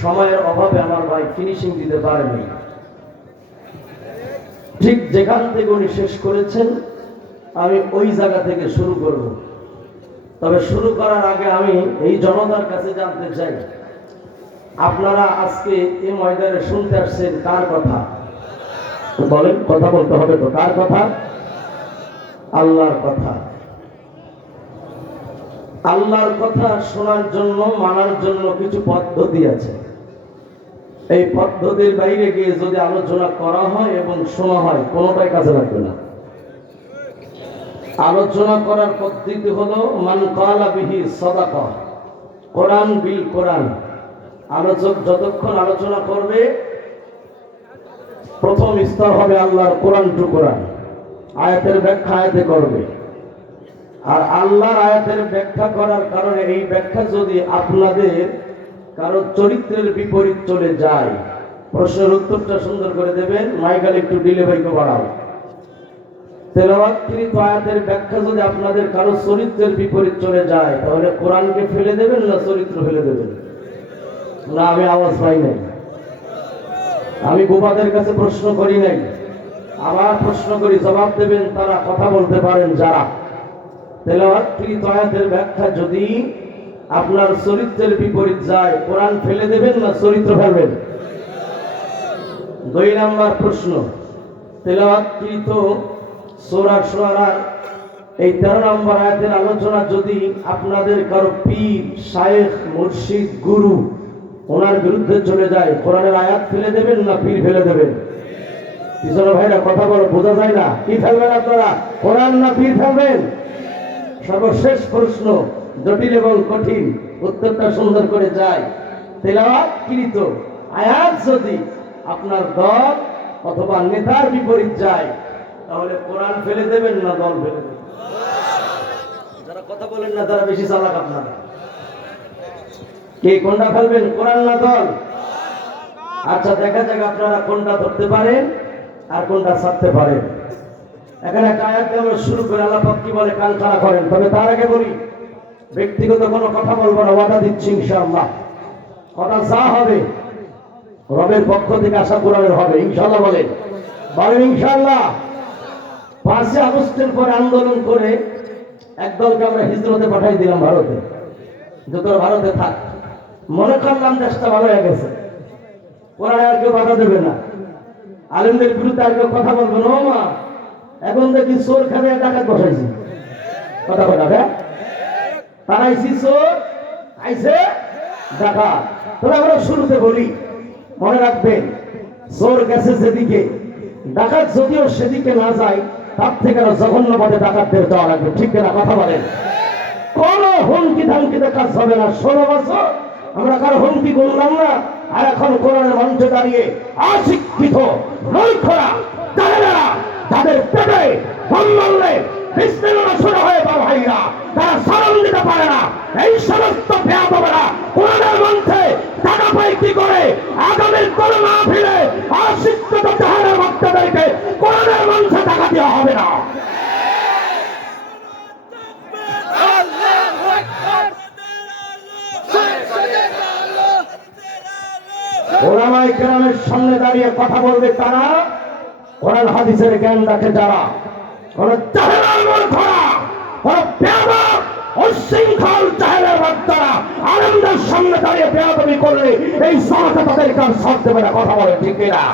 সময়ের অভাবে আমার ভাই ফিনিশিং দিতে পারেনি। ঠিক যেখান থেকে উনি শেষ করেছেন আমি ওই জায়গা থেকে শুরু করব। তবে শুরু করার আগে আমি এই জনতার কাছে জানতে চাই, আপনারা আজকে এই ময়দানে শুনতে আসছেন কার কথা? বলেন, কথা বলতে হবে তো। কার কথা? আল্লাহর কথা। আল্লাহর কথা শোনার জন্য, মানার জন্য কিছু পদ্ধতি আছে। এই পদ্ধতির বাইরে গিয়ে যদি আলোচনা করা হয় এবং শোনা হয়, কোনোটাই কাজে লাগবে না। আলোচনা করার পদ্ধতি হলো মান ক্বালা বিহি সাদাকা, কোরআন বিল কোরআন। আলোচক যতক্ষণ আলোচনা করবে, প্রথম স্তর হবে আল্লাহর কোরআন টু কোরআন, আয়াতের ব্যাখ্যা আয়াতে করবে। আর আল্লাহর আয়াতের ব্যাখ্যা করার কারণে এই ব্যাখ্যা যদি আপনাদের কারো চরিত্রের বিপরীত চলে যায়, প্রশ্নের উত্তরটা সুন্দর করে দেবেন। মাইকাল একটু ডিলে বাইকে বাড়াও। তেলাওয়াতকৃত আয়াতের ব্যাখ্যা যদি আপনাদের কারো চরিত্রের বিপরীত চলে যায়, তাহলে কোরআনকে ফেলে দেবেন না চরিত্র ফেলে দেবেন? না, আমি আওয়াজ পাই নাই। আমি গোপাদের কাছে প্রশ্ন করি নাই, আবার প্রশ্ন করি, জবাব দেবেন তারা, কথা বলতে পারেন যারা। তেলাওয়াতকৃত আয়াতের ব্যাখ্যা যদি আপনার চরিত্রের বিপরীত যায়, কোরআন ফেলে দেবেন না চরিত্র ফেলবেন? 2 নাম্বার প্রশ্ন, তেলাওয়াতকৃত সূরা শুআরা এই 13 নম্বর আয়াতের আলোচনা যদি আপনাদের কারো পীর, শায়েখ, মুর্শিদ, গুরু ওনার বিরুদ্ধে চলে যায়, কোরআনের আয়াত ফেলে দেবেন না পীর ফেলে দেবেন? পিছনে ভাইরা কথা বলো, বোঝা যায় না। কি ফেলবেন আপনারা, কোরআন না পীর ফেলবেন? সর্বশেষ প্রশ্ন, জটিল এবং কঠিন, উত্তরটা সুন্দর করে যায়। তেলাওয়াতকৃত আয়াত যদি আপনার দল অথবা নেতার বিপরীত যায়, তাহলে কোরআন ফেলে দেবেন না দল ফেলে দেবেন? যারা কথা বলেন না তারা বেশি চালাক আপনারা। কে কোনটা ফেলবেন, কোরআন না দল? আচ্ছা, দেখা যাক আপনারা কোনটা ধরতে পারেন আর কোনটা ছাড়তে পারেন। এখানে একটা আয়াত দিয়ে আমরা শুরু করে, আল্লাহ পাক কি বলে কান খাড়া করেন। তবে তার আগে বলি, ব্যক্তিগত কোনো কথা বলবো না, ওয়াদা দিচ্ছি ইনশাআল্লাহ। কথা যা হবে রবের পক্ষ থেকে আশা কোরআনের হবে ইনশাআল্লাহ। বলেন বলেন ইনশাআল্লাহ। 5 আগস্টের পরে আন্দোলন করে একদলকে আমরা হিজরতে পাঠাই দিলাম ভারতে, যে তোরা ভারতে থাক। মনে করলাম দেশটা ভালো হয়ে গেছে, কোরআনে আর কেউ বাধা দেবে না, আলেমদের বিরুদ্ধে আর কেউ কথা বলবে না। মা এখন দেখি চোর খাবে ডাকাত বসাইছি, কথা বলা তারাইছি চোর, আইছে ডাকাত। তবে আমরা শুরুতে বলি, মনে রাখবেন, চোর গেছে যেদিকে, ডাকাত যদিও সেদিকে না যায়, তার থেকে আরো জঘন্য পথে ডাকাতদের যাওয়া লাগবে। ঠিক না? কথা বলেন। কোন হুমকি ধামকিতে কাজ হবে না। 16 বছর আমরা কারো হুমকি করলাম না, আর এখন কোরআনের মঞ্চে দাঁড়িয়ে অশিক্ষিত মূর্খরা, জাহেলেরা, যাদের পেটে বোম মারলে বিস্তীর্ণ শুরু হয়ে পা ভাইরা, তারা শরম দিতে পারে না। এই সমস্ত বেয়াদবেরা কোরআনের মঞ্চে টাকা পাই কি করে? আগামীর কোন মাহফিলে অশিক্ষিত জাহেলের ভক্তদেরকে কোরআনের মঞ্চে টাকা দেওয়া হবে না। ওলামায়ে কেরামের সামনে দাঁড়িয়ে কথা বলবে তারা, কোরআন হাদিসের জ্ঞান রাখে যারা। কোন জাহেলের মূর্খরা, কোন বেয়াদব উচ্ছৃঙ্খল জাহেলের বাচ্চারা আলেমদের সামনে দাঁড়িয়ে বেয়াদবি করলে এই সমাজে তাদেরকে আর সাথ দেবে না। কথা বলে ঠিক না?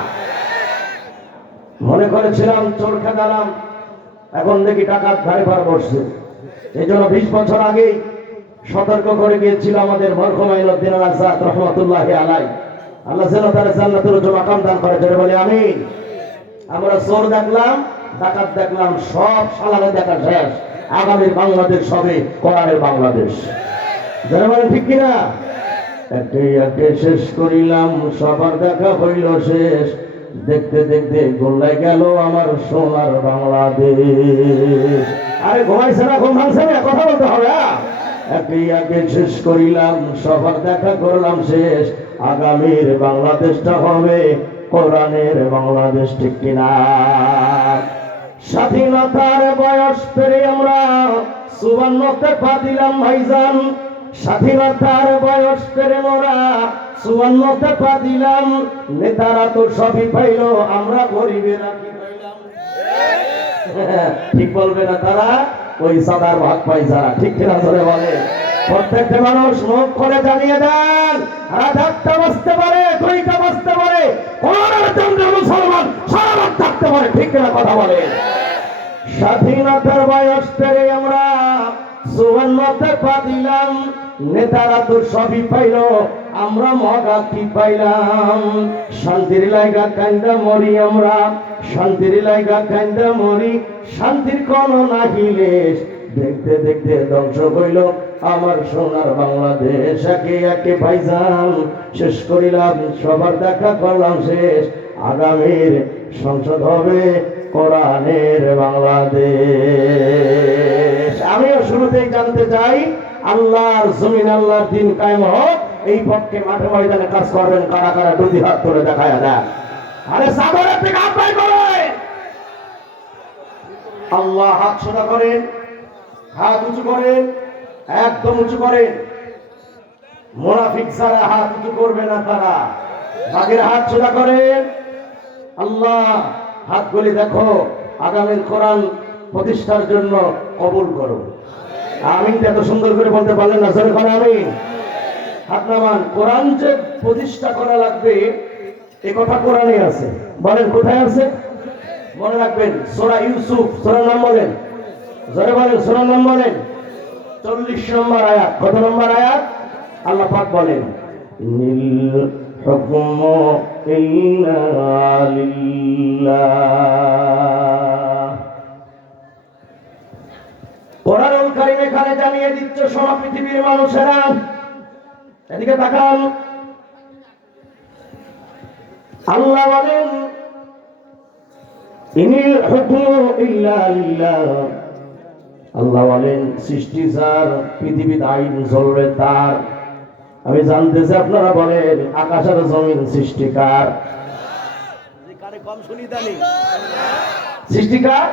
মনে করেছিলাম চোর খেদালাম, এখন দেখি টাকার ধারে পার বসছে। এই জন্য 20 বছর আগেই সতর্ক করে গিয়েছিল আমাদের মরহুম আইনুদ্দিন আজাদ রহমতুল্লাহি আলাইহি। আল্লাহ যেন তার জান্নাতের উচ্চ মাকাম দান করে, জোরে বলি আমিন। আমরা চোর দেখলাম, ডাকাত দেখলাম, সব সালানে দেখা শেষ। আগামীর বাংলাদেশ হবে কোরআনের বাংলাদেশ, জোরে বলেন ঠিক কিনা? একে একে শেষ করিলাম, সবার দেখা হইল শেষ, দেখতে দেখতে গোল্লায় গেল আমার সোনার বাংলাদেশ। আরে ঘুমাইছে না, ঘুম ভাঙছে না, কথা বলতে হবে। একে একে শেষ করিলাম, সবার দেখা করলাম শেষ, আগামীর বাংলাদেশটা হবে কোরআনের বাংলাদেশ, ঠিক কিনা? স্বাধীনতার বয়স পেরে আমরা 54তে পা দিলাম ভাইজান, স্বাধীনতার বয়স পেরে মোরা চুয়ান্ন টাকা দিলাম, নেতারা তো সবই পাইলো, আমরা গরিবেরা কি পাইলাম? ঠিক বলবে না তারা? ওই সাদার ভাগ পাই যারা, ঠিক কিনা ধরে বলে। প্রত্যেকটা মানুষ মুখ করে জানিয়ে দেন, রাত 8টা বাজতে পারে, 2টা বাজতে পারে, কোরআনের চন্দ্রে মুসলমান সারা রাত থাকতে পারে, ঠিক কিনা কথা বলে। স্বাধীনতার বয়স পেরে আমরা 54 টাকা দিলাম, নেতারা তো সবই পাইল, আমরা মগা কি পাইলাম? শান্তির লাইগা কান্দা মরি আমরা, শান্তির লাইগা কান্দা মরি, শান্তির কোন নাহিলে দেখতে দেখতে ধ্বংস হইল আমার সোনার বাংলাদেশ। একে একে ভাইজান শেষ করিলাম, সবার দেখা করলাম শেষ, আগামীর সংসদ হবে কোরআনের বাংলাদেশ। আমিও শুরুতেই জানতে চাই, আল্লাহর জমিন আল্লাহর দিন কায়েম হোক, এই পক্ষে মাঠে ময়দানে কাজ করবেন কারা কারা? দুটি হাত তুলে দেখায় দেন। আরে সাগরের থেকে আহ্বান করে আল্লাহ হাত সোজা করেন, হাত উঁচু করেন, একদম উঁচু করেন। মুনাফিক যারা হাত উঁচু করবে না তারা বাগের হাত সোজা করেন। আল্লাহ হাতগুলি দেখো, আগামীর কোরআন প্রতিষ্ঠার জন্য কবুল করো। আমিন এত সুন্দর করে বলতে পারলেন না, জোরে করে আমিন। হাত নামান। কোরআন যে প্রতিষ্ঠা করা লাগবে এ কথা কোরআনে আছে, বলেন কোথায় আছে? মনে রাখবেন, সূরা ইউসুফ, সূরার নাম বলেন, জোরে বলেন, সূরার নাম বলেন। 40 নম্বর আয়াত। কত নম্বর আয়াত? আল্লাহ পাক বলেন, ইনিল হুকমু ইল্লা লিল্লাহ। কোরআনুল কারীম এখানে জানিয়ে দিচ্ছে সব পৃথিবীর মানুষেরা, এদিকে তাকান। আল্লাহ বলেন, ইনিল হুকমু ইল্লা লিল্লাহ। আল্লাহ বলেন, সৃষ্টি যার, পৃথিবীর আইন চলবে তার। আমি জানতে চাই আপনারা বলেন, আকাশ আর জমিন সৃষ্টিকার? কম শুনি জানি সৃষ্টিকার।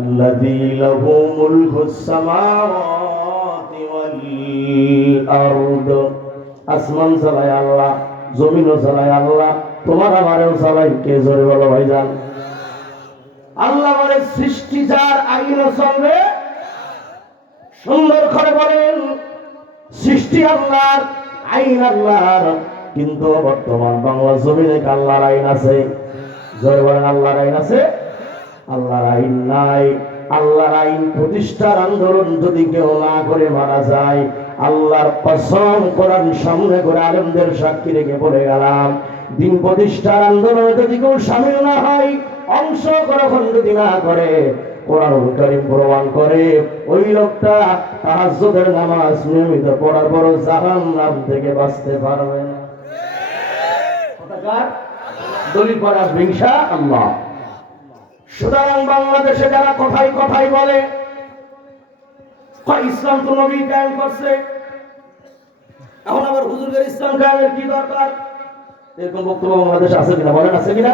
আল্লাযী লাহু মুলকুস সামাওয়াতি ওয়াল আরদ। আসমান চালায় আল্লাহ, জমিনও চালায় আল্লাহ, তোমার আমারও চালায় কে? জোরে বলো ভাইজান। আল্লাহ বলে সৃষ্টি যার, আইনও চলবে। সুন্দর করে বলেন, সৃষ্টি আল্লাহর, আইন আল্লাহর, কিন্তু বর্তমান বাংলা জমিনে আল্লাহর আইন আছে? জোরে বলেন, আল্লাহর আইন আছে? আল্লাহর আইন নাই। আল্লাহর আইন প্রতিষ্ঠার আন্দোলন যদি কেউ না করে মারা যায়, আল্লাহর কসম কোরআন সামনে করে আলেমদের সাক্ষী রেখে বলে গেলাম, দিন প্রতিষ্ঠার আন্দোলনে যদি কেউ শামিল না হয়, অংশগ্রহণ যদি না করে, কোরআনুল কারীম প্রমাণ করে ওই লোকটা তাহাজ্জুদের নামাজ নিয়মিত পড়ার পর জাহান্নাম থেকে বাঁচতে পারবে না। কথাকার দলিল পড়ে আসবে ইনশাআল্লাহ। সুতরাং বাংলাদেশে যারা কথাই কথাই বলে ইসলাম তো নবী কায়েম করছে, এখন আবার হুজুরের ইসলাম কায়েমের কি দরকার? এরকম বক্তব্য বাংলাদেশে আছে কিনা? বলেন আছে কিনা?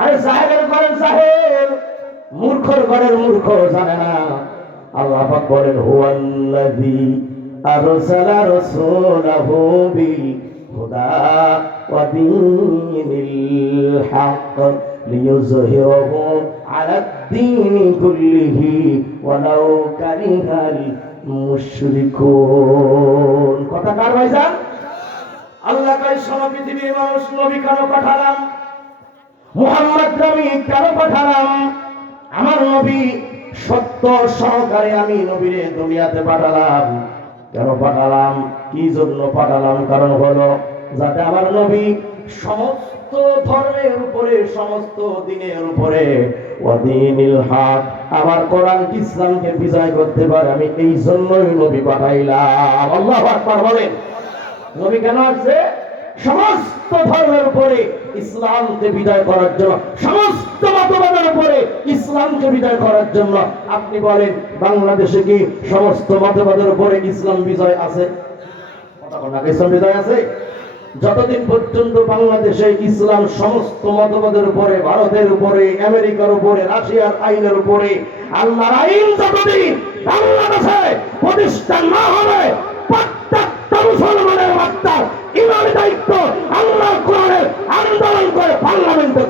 আরে জাহেলের ঘরের জাহেল, মূর্খর ঘরের মূর্খ জানে না। আল্লাহ পাক বলেন, হুয়াল্লাযী আরসালা রাসূলাহু বিল হুদা ওয়া দীনিল হক লিইয়ুযহিরাহু আলাদ দীনি কুল্লিহি ওয়ালাউ কারিহাল মুশরিকুন। কথা কার ভাইজান? আল্লাহ কয়, সারা পৃথিবীর মানুষ নবী কেন পাঠালাম? মুহাম্মদ নবী কেন পাঠালাম? আমার নবী সত্য সহকারে আমি নবীরে দুনিয়াতে পাঠালাম। কেন পাঠালাম? কি জন্য পাঠালাম? কারণ হলো যাতে আমার নবী সমস্ত ধর্মের উপরে, সমস্ত দিনের উপরে ওয়াদিনিল হক, আমার কোরআন ইসলামকে বিজয় করতে পারে। আমি এই জন্যই নবী পাঠাইলাম। আল্লাহু আকবার বলেন। নবী কেন আসছে? সমস্ত ধর্মের উপরে ইসলামকে বিজয় করার জন্য, সমস্ত মতবাদের উপরে ইসলামকে বিজয় করার জন্য। আপনি বলেন, বাংলাদেশে কি সমস্ত মতবাদের উপরে ইসলাম বিজয় আছে? ইসলাম বিজয় আছে? যতদিন পর্যন্ত বাংলাদেশে ইসলাম সমস্ত মতবাদের উপরে, ভারতের উপরে, আমেরিকার উপরে, রাশিয়ার আইনের উপরে, আল্লাহর আইন যতদিন বাংলাদেশে প্রতিষ্ঠা না হবে, প্রত্যেকটা মুসলমানের বার্তা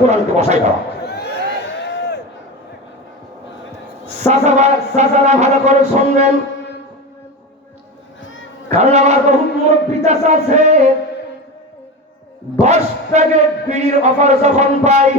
কোরআনকে বসাই দেওয়া। চাচারা ভালো করে শুনবেন, কারণ আমার বহুত মুরব্বী চাচা আছে 10 প্যাকেট বিড়ির অফার যখন পাই